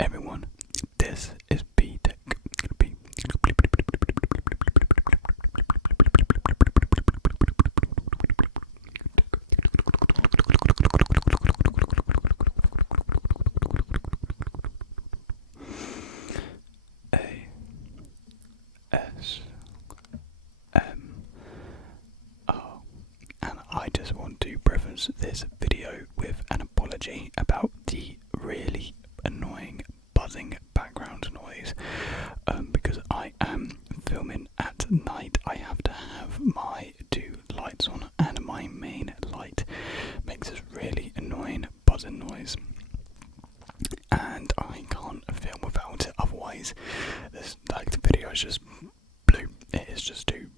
everyone, this is B-Tech. A-S-M-R. And I just want to preface this video with an apology about the really annoying buzzing background noise, because I am filming at night. I have to have my two lights on, and my main light makes this really annoying buzzing noise, and I can't film without it. Otherwise, this the video is just blue. It is just too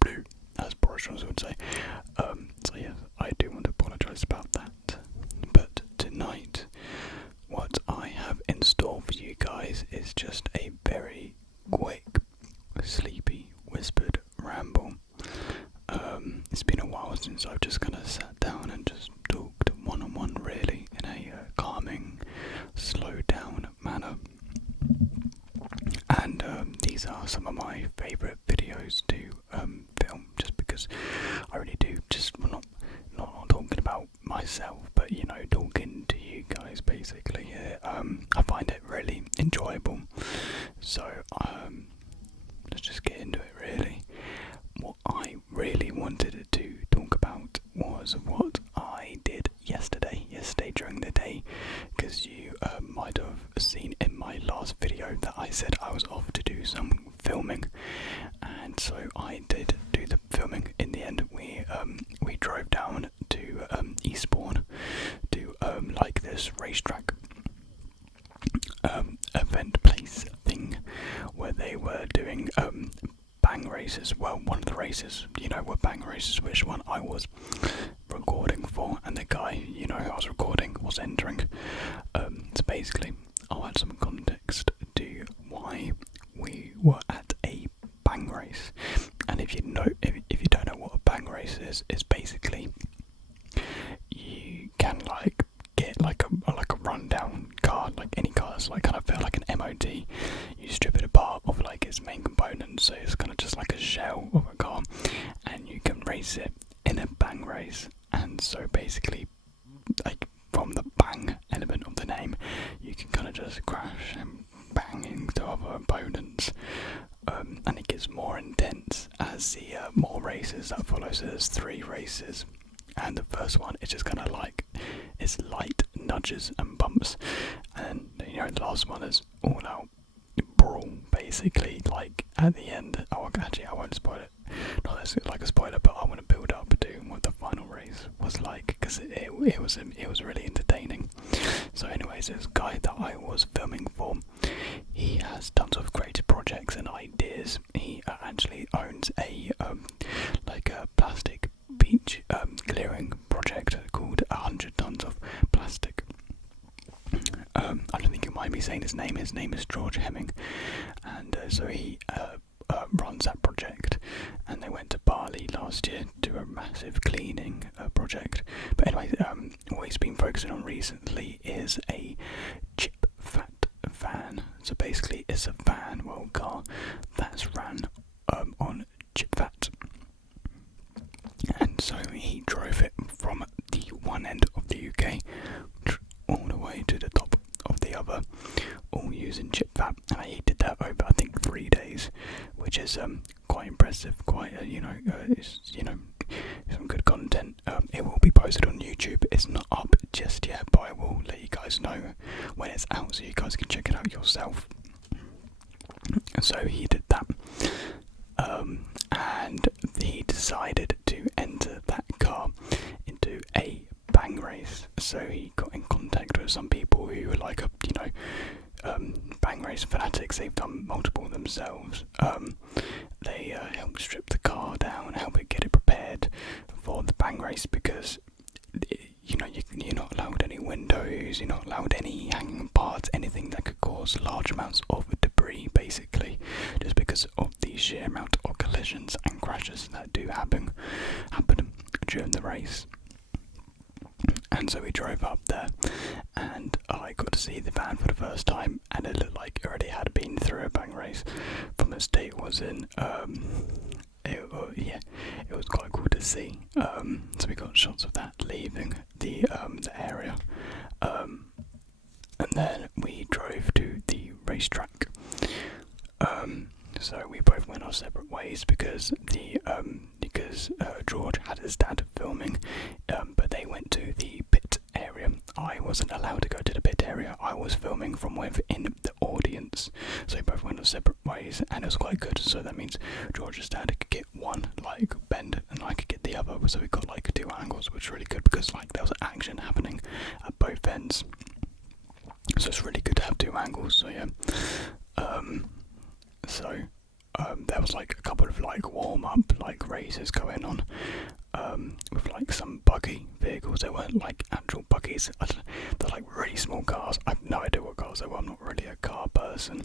blue, as Boris Johnson would say. So yes, I do want to apologise about that. But tonight, what I have in store for you guys is just a very quick, sleepy, whispered ramble. It's been a while since I've just kind of sat down and just talked one-on-one, really, in a calming, slowed down manner. And these are some of my favourite videos to film, just because I really do just not talking about myself, but talking to you guys basically. I find it really enjoyable. So let's just get into it. Really, what I really wanted to talk about was what I did yesterday during the day, because you might have seen in my last video that I said I was off to do some filming, and so I did do the filming. In the end, we drove down to Eastbourne to like this racetrack event place thing where they were doing bang races. Well, one of the races, were bang races, which one I was recording for, and the guy, who I was recording was entering. So basically, I'll add some context to why we were at a bang race. And if you don't know what a bang race is, it's basically you can get like a rundown car, like any car that's kind of felt like an MOT. You strip it apart of its main components, so it's kind of just like a shell of a car, and you can race it in a bang race. And so basically, from the bang element of the name, you can kind of just crash and bang into other opponents, and it gets more intense as the more races that follow. So there's 3 races, and the first one is just kind of it's light nudges and bumps, and the last one is all out brawl, basically. At the end, actually I won't spoil it, not that's like a spoiler, but I want to build up to what the final race was like, because it was really entertaining. So anyways, this guy that I was filming for, he has tons of creative projects and ideas. He actually owns a plastic beach clearing project called 100 Tons of Plastic. I don't think you mind me saying his name. His name is George Hemming, and so he runs that project. And they went to Bali last year to do a massive cleaning project. But anyway, what he's been focusing on recently is a chip fat van. So basically, it's a van, car that's ran on chip fat. And so he drove it from the one end of the UK all the way to the top of the other, all using chip fat. And he did that over, I think, 3 days, which is quite impressive. Quite, it's some good content. It will be posted on YouTube. It's not up just yet, but I will let you guys know when it's out, so you guys can check it out yourself. So he did that, and he decided to enter that car into a bang race. So he got in contact with some people who were bang race fanatics. They've done multiple themselves. They helped strip the car down, help it get it prepared for the bang race, because you're not allowed any windows, you're not allowed any hanging parts, anything that could cause large amounts of debris, basically, just because of the sheer amount of collisions and crashes that do happen during the race. And so we drove up there, and I got to see the van for the first time, and it looked like it already had been through a bang race from the state it was in. Yeah, it was quite cool to see. So we got shots of that leaving the area, and then we drove to the racetrack. So we both went our separate ways because George had his dad filming, but they went to the pit area. I wasn't allowed to go to the pit area. I was filming from within the audience, so we both went our separate ways, and it was quite good. So that means George's dad could get one like bend, and I could get the other. So we got like two angles, which was really good because like there was action happening at both ends. So it's really good to have two angles. So yeah. There was like a couple of like warm-up like races going on with like some buggy vehicles. They weren't like actual buggies. They're like really small cars. I have no idea what cars they were. I'm not really a car person.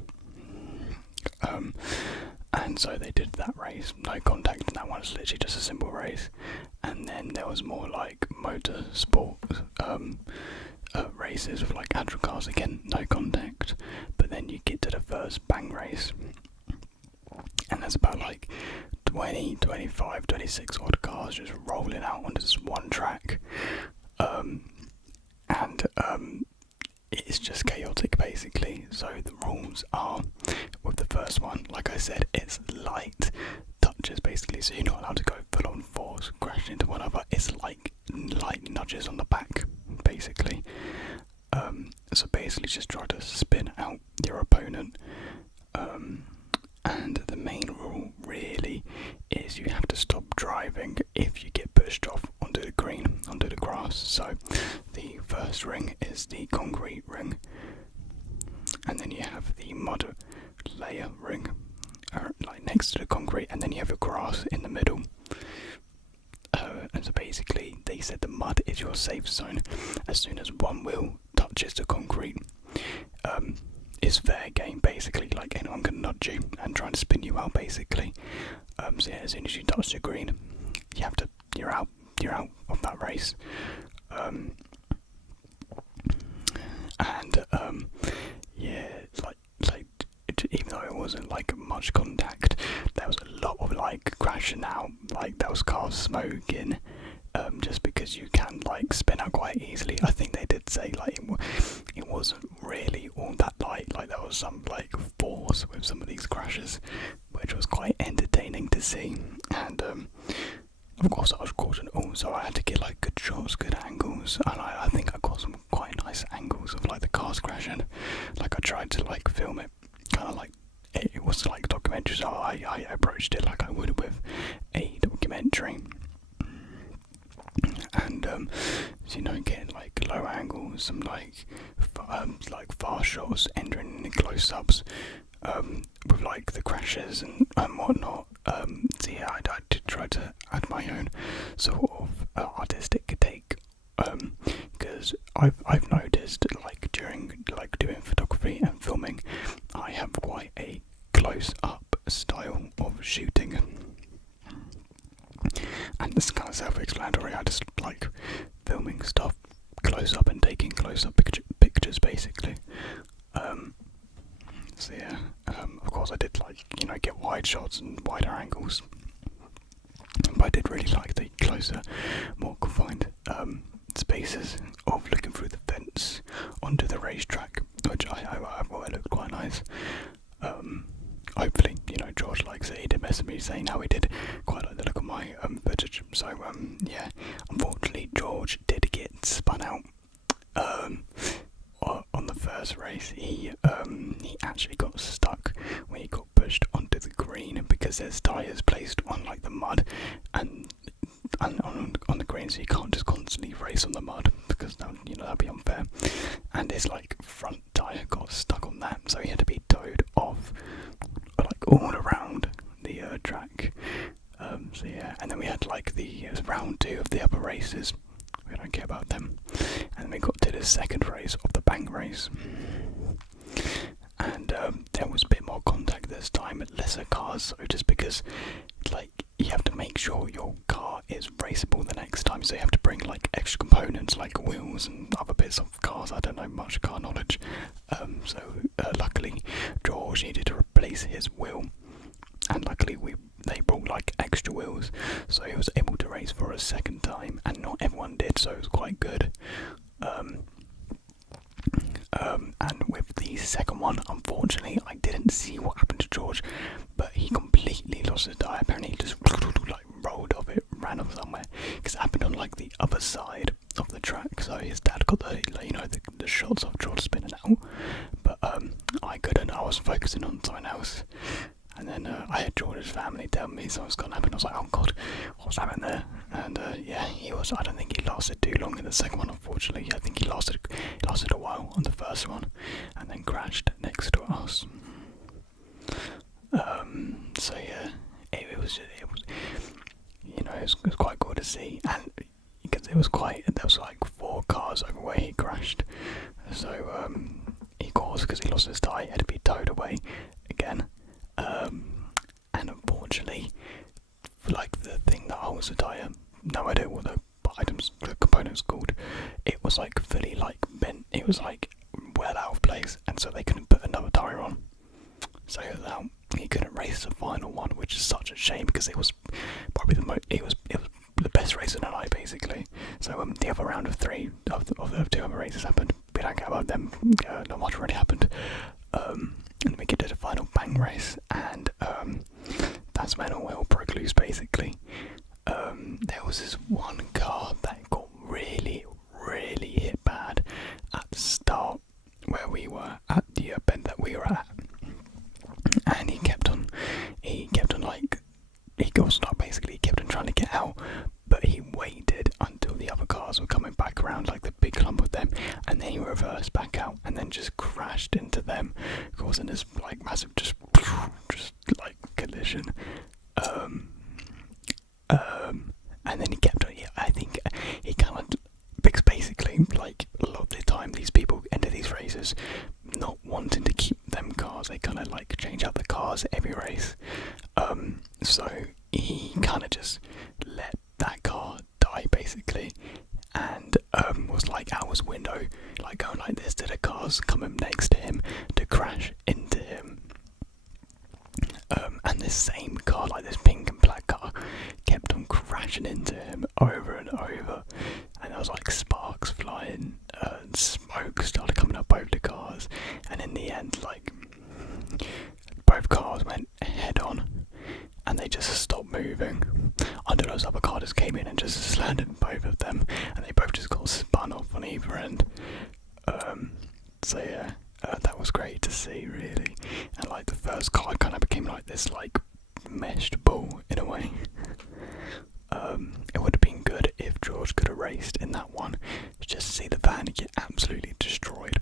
And so they did that race, no contact, and that one was literally just a simple race. And then there was more like motor sport races with like actual cars, again, no contact. But then you get to the first bang race, and there's about like 20, 25, 26 odd cars just rolling out onto this one track. It's just chaotic basically. So the rules are, with the first one, like I said, it's light touches basically, so you're not allowed to go full on force, crash into one another. It's like light nudges on the back basically. So basically just try to spin out your opponent. And the main rule really is you have to stop driving if you get pushed off onto the green, onto the grass. So the first ring is the concrete ring, and then you have the mud layer ring like next to the concrete, and then you have the grass in the middle. And so basically they said the mud is your safe zone. As soon as one wheel touches the concrete, is fair game basically. Like anyone can nudge you and try to spin you out basically. So yeah, as soon as you touch the green, you're out of that race. Yeah, even though it wasn't like much contact, there was a lot of like crashing out, like there was cars smoking, just because you can like spin out quite easily. I think they did say like it wasn't really all that light, like there was some like force with some of these crashes, which was quite entertaining to see. And of course I was caution also, I had to get like good shots, good angles, and I think I got some quite nice angles of like the cars crashing. Like I tried to like film it kind of like it was like a documentary, so I approached it like I would with a documentary. And so, you know, getting like low angles, some like fast shots, entering in close-ups, with like the crashes and whatnot. So yeah, I did try to add my own sort of artistic take, because I've noticed like during like doing photography and filming, I have quite a close-up style of shooting. And it's kind of self-explanatory. I just like filming stuff close up and taking close-up pictures basically. So yeah, of course I did like, you know, get wide shots and wider angles, but I did really like the closer, more confined spaces of looking through the fence onto the racetrack, which I thought it looked quite nice. Hopefully, you know, George likes it. He did message me saying how he did quite like the look of my footage. So yeah, unfortunately George did get spun out on the first race. He actually got stuck when he got pushed onto the green, because there's tyres placed on like the mud and on the green, so you can't just constantly race on the mud, because that'd be unfair. And his like front tyre got stuck on that, so he had to be towed off like all around the track. So yeah, and then we had like the round 2 of the other races. We don't care about them. And then we got to the second race of the bank race, and there was a bit more contact this time, lesser cars, so just because like you have to make sure your car is raceable the next time, so you have to bring like extra components like wheels and other bits of cars. I don't know much car knowledge, So luckily George needed to replace his wheel, and luckily they brought like extra wheels, so he was able to race for a second time, and not everyone did, so it was quite good. And with the second one, unfortunately, I didn't see what happened to George, but he completely lost his tyre. Apparently, he just like rolled off it, ran off somewhere, because it happened on like the other side of the track. So his dad got the shots of George spinning out, but I couldn't. I was focusing on something else. And then I had George's family tell me something was going to happen. I was like, oh god, what's happened there? And yeah, I don't think he lasted too long in the second one, unfortunately. I think he lasted a while on the first one, and then crashed next to us. So yeah, it was quite cool to see, and because there was like 4 cars over where he crashed. So because he lost his tyre, he had to be towed away again. And unfortunately, like the thing that holds the tyre, no idea what the component's called, it was like fully like bent. It was like well out of place, and so they couldn't put another tyre on. So he couldn't race the final one, which is such a shame because it was probably it was the best race of the night basically. So the other round of 3 of the 2 other races happened. We don't care about them. Not much really happened. And we get to the final bang race, and that's when all hell broke loose basically. There was this one car that got really hit bad at the start where we were at the bend that we were at, and he kept on like, he got stuck basically. He kept on trying to get out, but he waited until the other cars were coming back around, like the big clump of them, and then he reversed back out and then just crashed into them, causing this like massive just like collision. And then he kept on. Yeah, I think he kind of, because basically like a lot of the time these people enter these races not wanting to keep them cars. They kind of like change out the cars every race. So he kind of just let that car die basically, and was like out his window, like going like this to the cars coming next to him to crash into him. And this same car, like this pink and black car, kept on crashing into him over and over, and there was like sparks flying, and smoke started coming up over the cars, and in the end like both cars went head on, and they just stopped moving until those other cars just came in and just slanted both of them, and they both just got spun off on either end. So yeah, that was great to see really, and like the first car kind of became like this like meshed ball in a way. It would have been good if George could have raced in that one, just to see the van get absolutely destroyed,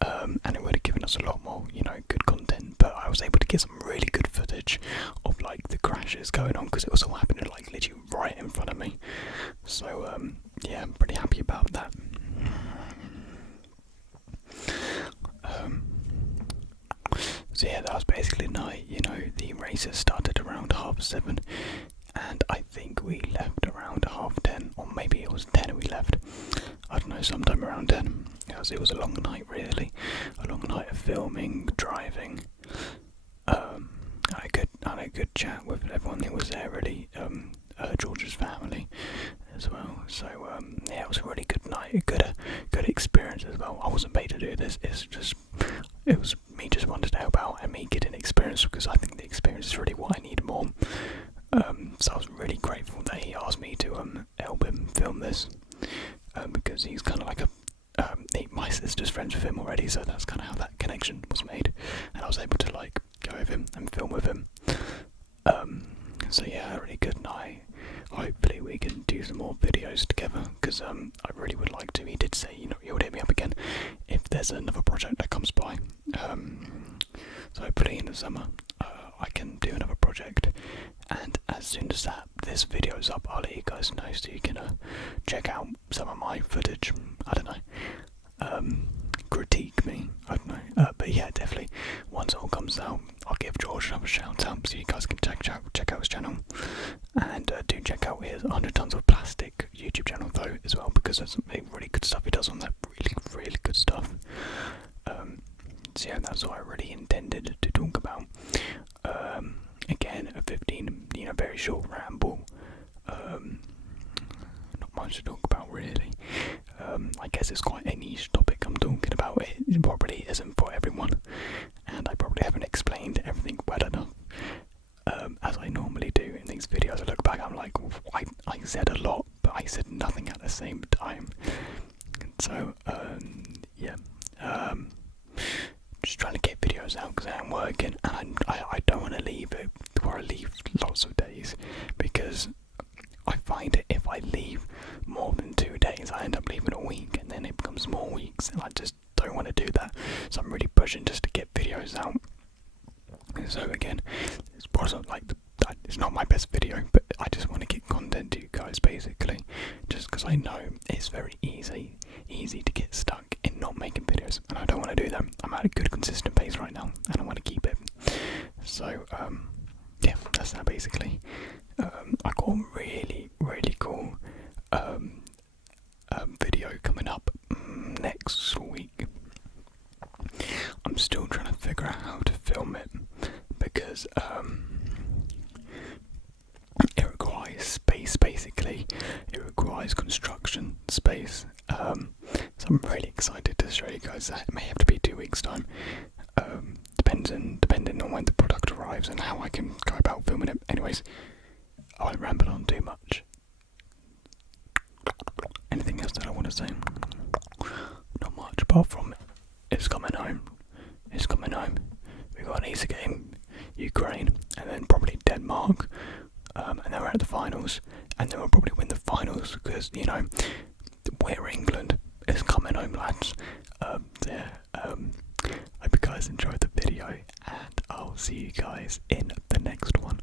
and it would have given us a lot more, good content. But I was able to get some really good footage of like the crashes going on, because it was all happening like literally right in front of me. So yeah, I'm pretty happy about that. So yeah, that was basically the night. The races started around 7:30, and I think we left around 10:30, or maybe it was 10 we left. I don't know, sometime around 10. It was a long night really, a long night of filming, driving. I had a good chat with everyone who was there really, George's family as well. So yeah, it was a really good night, a good experience as well. I wasn't paid to do this. It was me just wanted to help out and me getting experience, because I think the experience is really what I need more. So I was really grateful that he asked me to help him film this, because he's kind of like my sister's friends with him already, so that's kind of how that connection was made, and I was able to like go with him and film with him. So yeah, a really good night. Hopefully we can do some more videos together, because I really would like to. He did say, he would hit me up again if there's another project that comes by. So hopefully in the summer I can do another project, and as soon as this video is up, I'll let you guys know, so you can check out some of my footage. I don't know, critique me, I don't know, but yeah, definitely once it all comes out, I'll give George another shout out, so you guys can check out his channel, and do check out his 100 Tons of Plastic YouTube channel though as well, because there's some really good stuff he does on that, really good stuff. So yeah, that's what I really intended to talk about. Again, a 15, very short ramble. Not much to talk about really. I guess it's quite a niche topic I'm talking about. It probably isn't for everyone, and I probably haven't explained everything well enough. As I normally do in these videos, I look back, I'm like, I said a lot, but I said nothing at the same time. So, yeah, just trying to get videos out because I'm working, and I don't want to leave it, or I leave lots of days, because I find it, if I leave more than 2 days, I end up leaving a week, and then it becomes more weeks, and I just don't want to do that. So I'm really pushing just to get videos out. So again, it's not my best video, but I just want to get content to you guys, basically, just because I know it's very easy to get stuck in not making videos, and I don't want to do that. I'm at a good consistent pace right now, and I want to keep it. So yeah, that's that basically. I got a really cool video coming up next week. I'm still trying to figure out how to film it, because it requires space, basically. It requires construction space. So I'm really excited to show you guys that. It may have to be 2 weeks time, depending on when the product arrives and how I can go about filming it. Anyways, I won't ramble on too much. Anything else that I want to say? Not much, apart from it's coming home. It's coming home. We got an Easter game, Ukraine, and then probably Denmark, and then we're at the finals, and then we'll probably win the finals, because we're England. It's coming home, lads. Hope you guys enjoyed the video, and I'll see you guys in the next one.